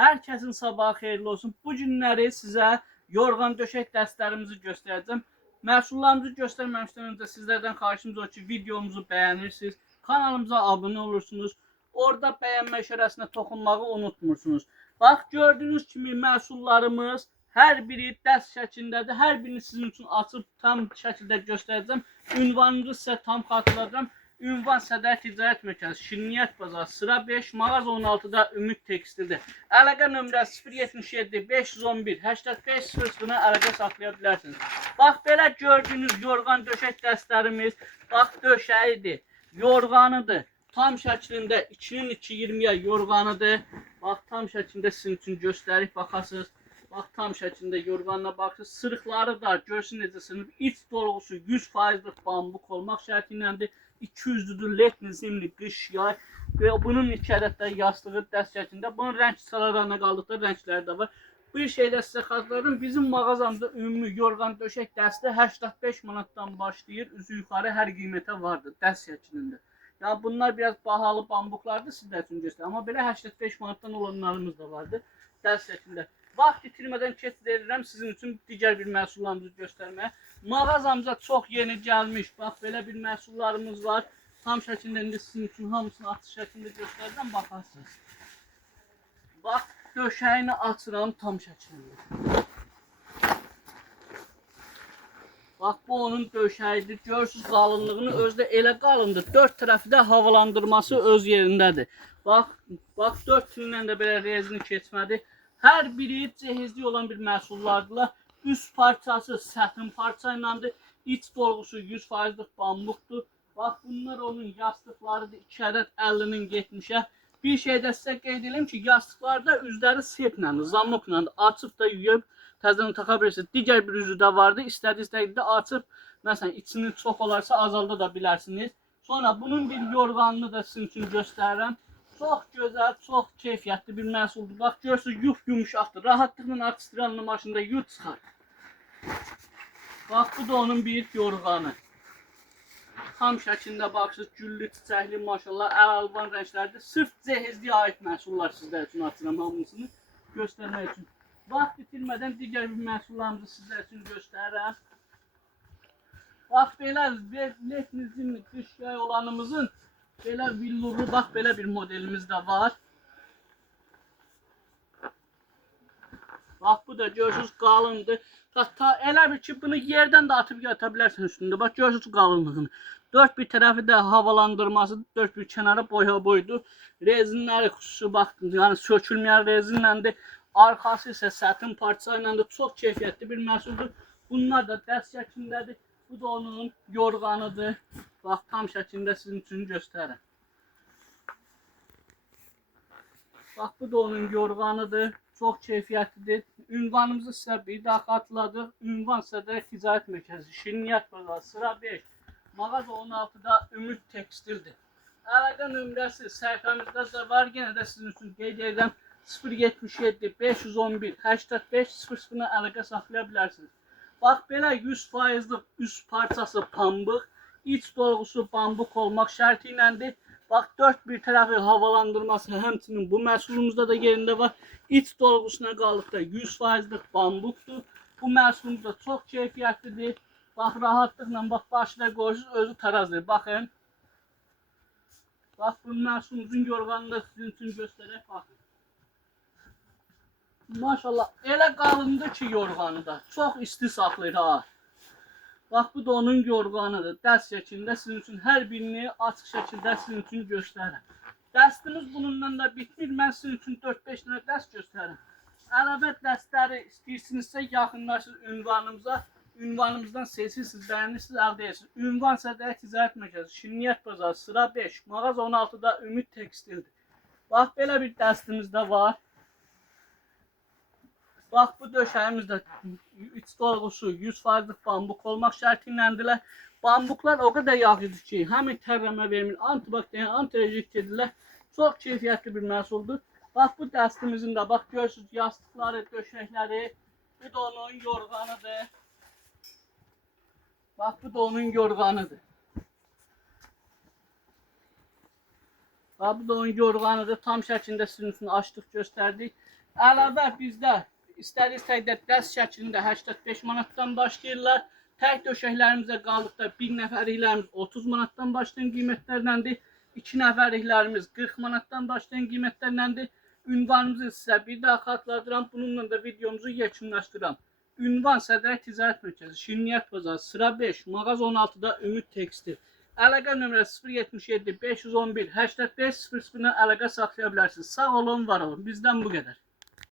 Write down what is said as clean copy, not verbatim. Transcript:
Herkesin sabahı xeyirli olsun. Bu günləri sizə yorğan döşək dəstlərimizi göstərəcəm. Məhsullarımızı göstərməmişdən öncə sizlərdən xahişimiz o ki, videomuzu bəyənirsiniz. Kanalımıza abunə olursunuz. Orada bəyənmə işarəsinə toxunmağı unutmursunuz. Bax, gördüyünüz kimi məhsullarımız hər biri dəst şəklindədir. Hər birini sizin üçün açıb tam şəkildə göstərəcəm. Ünvanımızı sizə tam xatırlayacağım. Ünvan Sədər Ticarət Mərkəzi, Şirniyyat Bazarı, sıra 5, mağaza 16-da Ümid Tekstildir. Əlaqə nömrəsi 077 511 85 00-na əlaqə saxlaya bilərsiniz. Bax, belə gördüyünüz yorğan döşək dəstlərimiz, bax, döşəyidir, yorğanıdır. Tam şəklində 2'nin 2-20'yə yorğanıdır. Bax, tam şəklində sizin üçün göstərib baxasınız. Bax, tam şəklində yorğanına baxırsınız. Sırıqları da görsün necə sınıb. İç dolğusu 100%'lik bambuk olmaq şərti iləndir. 200'lüdür, letni, zimli, qış, yay və bunun 2 ədəd də yastığı dəst şəklində. Bunun rəng sıralarına qaldıqda rəngləri də var. Bir şey də sizə xatırladım. Bizim mağazamızda ümumi yorğan döşək dəsti 85 manatdan başlayır. Üzü yuxarı hər qiymətə vardır dəst şəklində. Yəni bunlar biraz bahalı bambuklardır sizlər üçün göstərir. Amma belə 85 manatdan olanlarımız da vardır dəst şəklində. Vaxt itirmədən keçid edirəm sizin üçün digər bir məhsullarımızı göstərməyə. Mağazamıza çox yeni gəlmiş, bax belə bir məhsullarımız var. Tam şəklində indi sizin üçün hamısını açıq şəklində göstərəcəm, baxarsınız. Bax, döşəyini açıram tam şəklində. Bax, bu onun döşəyidir. Görürsünüz qalınlığını, özü də elə qalındır. 4 tərəfi də havalandırması öz yerindədir. Bax 4 tilindən də belə rezini keçmədi. Hər biri cehizli olan bir məhsullardılar. Üst parçası sətin parça ilədir. İç dolğusu 100%'lik bambukdur. Bax, bunlar onun yastıqlarıdır. 2 ədəd 50'nin 70'ə. Bir şey də sizə qeyd edim ki, yastıqlarda üzləri seplə, zamokla açıb da yuyub təzədən taxa bilirsiniz. Digər bir üzü də vardı. İstədiyinizdə açıb, məsələn, içini çox olarsa azalda da bilərsiniz. Sonra bunun bir yorğanını da sizin üçün göstərirəm. Çox gözəl, çox keyfiyyətli bir məhsuldur. Bax, görürsünüz, yumuşaqdır. Rahatlıqla artistrialını maşında yut çıxar. Bax, bu da onun bir yorğanı. Tam şəklində baxırsınız, güllü, çiçəkli, maşallah, əl-alban rənglərdir. Sırf cehizliyə aid məhsullar sizlər üçün açıram hamısını göstərmək üçün. Vaxt itirmədən digər bir məhsullarımızı sizlər üçün göstərirəm. Bax, belə letnizmli qış yay olanımızın belə villurlu, bax, belə bir modelimiz də var. Bax, bu da görürsünüz qalındır. Elə bir ki, bunu yerdən də atıb yata bilərsiniz üstündə. Bax, görürsünüz qalınlığını. 4 bir tərəfi də havalandırması, 4 bir kənarı boya boydur. Rezinləri xüsusi bax, yəni sökülməyən rezinləndir. Arxası isə sətin parça iləndir. Çox keyfiyyətli bir məhsuldur. Bunlar da dəst şəklindədir. Bu da onun yorğanıdır. Bax, tam şəklində sizin üçün göstərirəm. Bax, bu da onun yorğanıdır. Çox keyfiyyətlidir. Ünvanımızı sizə bir daha xatırladıq. Ünvan Sədər Ticarət Mərkəzi, Şirniyyat Bazarı, sıra 5, mağaza 16-da Ümid Tekstildir. Əlaqə nömrəsi səhifəmizdə də var. Yenə də sizin üçün qeyd edirəm. 077 511 85 00-na əlaqə saxlaya bilərsiniz. Bax, belə 100%'lik üst parçası pambıq, iç dolğusu bambuk olmaq şərti iləndir. Bax, 4 bir tərəfi havalandırması həmçinin bu məhsulumuzda da yerində var. İç dolğusuna qalıqda 100%'lik bambukdur. Bu məhsulumuz da çox keyfiyyətlidir. Bax, rahatlıqla bax, başına qoyursunuz, özü tarazdır. Baxın. Bax, bu məhsulumuzun yorğanını da sizin üçün göstərək. Baxın. Maşallah, elə qalındır ki, yorğanı da. Çox isti saxlayır ha. Bax, bu da onun yorğanıdır. Dəst şəklində sizin üçün hər birini açıq şəkildə sizin üçün göstərirəm. Dəstimiz bununla da bitmir. Mən sizin üçün 4-5 dənə dəst göstərirəm. Əlavə dəstləri istəyirsinizsə yaxınlaşır ünvanımıza. Ünvanımızdan seçirsiniz, bəyənirsiniz, əldə edirsiniz. Ünvan Sədər Ticarət Mərkəzi, Şirniyyat Bazarı, sıra 5, mağaza 16-da Ümid Tekstildir. Bax, belə bir dəstimiz də var. Bax, bu döşəyimiz də iç dolğusu 100%'lik bambuk olmaq şərti iləndirlər. Bambuklar o qədər yaxşıdır ki, həm tərləmə vermir, antibakteriyal, antialerjik edirlər. Çox keyfiyyətli bir məhsuldur. Bax, bu dəstimizin də, bax, görürsünüz, yastıqları, döşəkləri, bu da onun yorğanıdır. Bax, bu da onun yorğanıdır. Bax, bu da onun yorğanıdır. Tam şəklində sizin üçün açdıq, göstərdik. Əlavə bizdə istər-istəkdə dəst şəklində 85 manatdan başlayırlar. Tək döşəklərimizdə qaldıqda bir nəfərliklərimiz 30 manatdan başlayan qiymətlərdəndir. 2 nəfərliklərimiz 40 manatdan başlayan qiymətlərdəndir. Ünvanımızı sizə bir daha xatırladıram. Bununla da videomuzu yekunlaşdıram. Ünvan Sədrək Ticarət Mərkəzi, Şirniyyat Bazarı, sıra 5, mağaz 16-da Ümid Tekstil. Əlaqə nömrəsi 077 511 85 00-dan əlaqə saxlaya bilərsiniz. Sağ olun, var olun. Bizdən bu qədər.